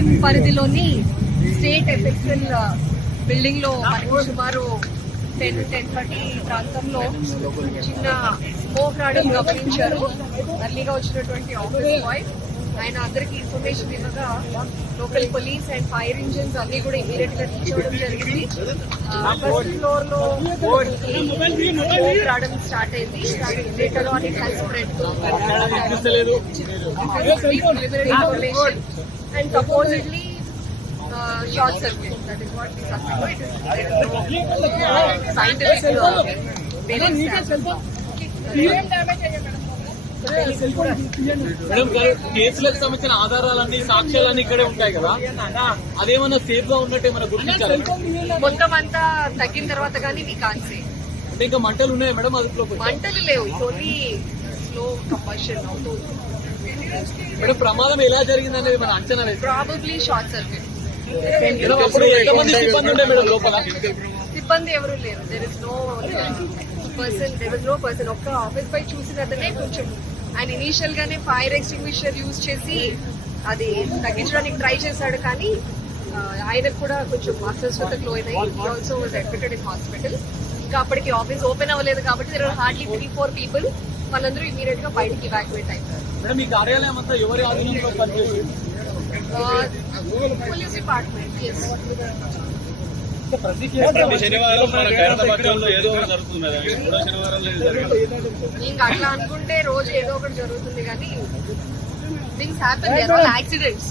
Station పరిధిలోని state affection building లో మనకి సుమారు 10:30 ప్రాంతంలో చిన్న స్మోక్ రావడం గమనించారు. అర్లీగా వచ్చినటువంటి ఆఫీస్ బాయ్ ఆయన అందరికి ఇన్ఫర్మేషన్ ఇవ్వగా local police and fire engines అన్ని కూడా ఇమీడియట్ గా రీచ్ అవ్వడం జరిగింది. ఫస్ట్ ఫ్లోర్ లో స్మోక్ రావడం స్టార్ట్ అయింది. Later on it has spread information and supposedly short circuit. That is what we suspect. It is scientific madam కేసులకు సంబంధించిన ఆధారాలన్నీ సాక్ష్యాలన్నీ ఇక్కడే ఉంటాయి కదా, అదేమన్నా సేఫ్ గా ఉన్నట్టు ఏమైనా గుర్తించారు? మొత్తం అంతా తగ్గిన తర్వాత కానీ మీ కాన్సే అంటే ఇంకా మంటలు ఉన్నాయి మేడం? అదుపులో మంటలు లేవు, ఓన్లీ స్లో కంబషన్ అవుతుంది. మేడం ప్రమాదం ఎలా జరిగింది అనేది మన అంచనా వేసి ప్రాబబ్లీ షార్ట్ సర్క్యూట్. ఎంతమంది సిబ్బంది ఉండే మేడం లోపల? సిబ్బంది ఎవరు లేరు. There is no person. ఒక్క ఆఫీస్ పై చూసినట్టనే కొంచెం ఆయన ఇనీషియల్ గానే ఫైర్ ఎక్స్టింగ్విషర్ యూజ్ చేసి అది తగ్గించడానికి ట్రై చేశాడు, కానీ ఆయనకు కూడా కొంచెం అస్వస్థతకు లోనై also was admitted in hospital. ఇంకా అప్పటికి ఆఫీస్ ఓపెన్ అవ్వలేదు కాబట్టి there were hardly 3-4 people. వాళ్ళందరూ ఇమీడియట్ గా బయటికి ఎవాక్యుయేట్ అయిపోయారు. మేడం మీ కార్యాలయం అంతా ఎవరి ఆధీనంలో పనిచేస్తుంది? Police department. ఇంకా అట్లా అనుకుంటే రోజు ఏదో ఒకటి జరుగుతుంది, కానీ things happen. There are all accidents.